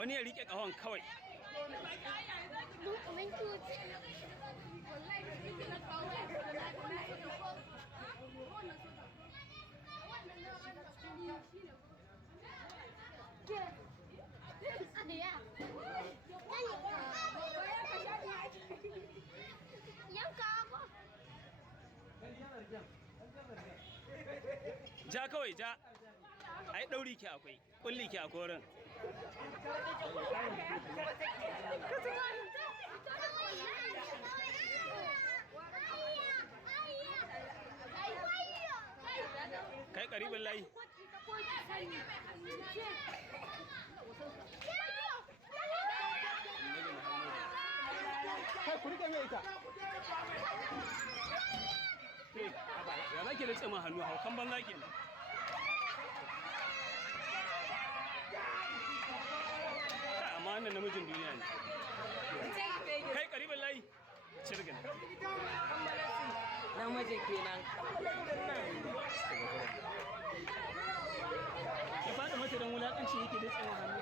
wani ya rike kahon kawai. Ja kawai ja. Ai dauri ki akwai, kulli ki a koren. Kai karibin layi. Kai kuri kan ita. Ya zaki da tsima hannu haukan banza kenan. Amma wannan namijin duniya ne. Kai karibin layi. Cirgin. Namiji kenan. Ya fada mata don wulakanci yake da tsima hannu.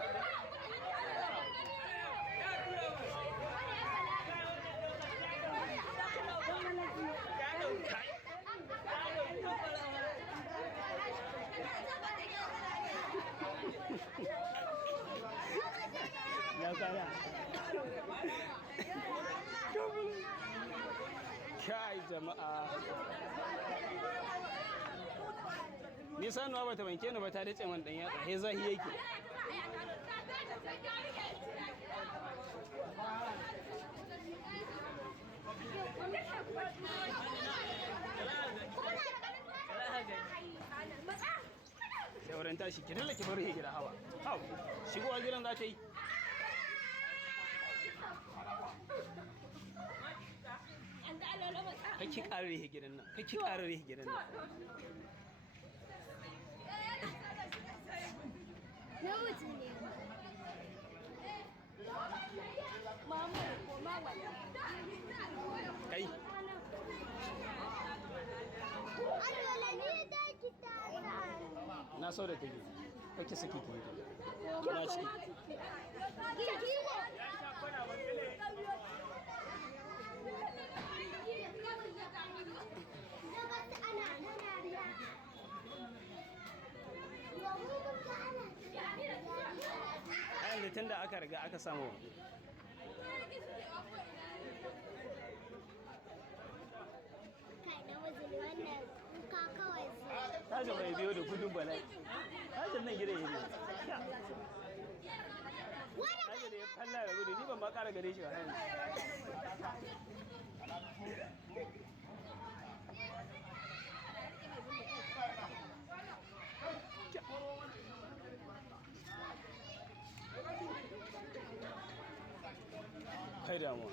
Ya kaya. Kai jama'a. Ni sanuwa bata banke ni ba ta dace man dan yatsa. He zahi yake. Sai wurin tashi ki dalla ki bar shi gida hawa. Hau, shigowa gidan za ta yi. Kaki ƙarare gidan nan, kaki ƙarare gidan nan. Namiji ne. Kai. Na so da take. Kake saki ki. Kina ciki. Yanzu tun da aka riga aka samu Taja mai biyo da gudun bala'i. Taja nan gida yi ne. Taja da ya falla da gudu, ni ban ma ƙara gare shi ba hanyar. Kai damuwa.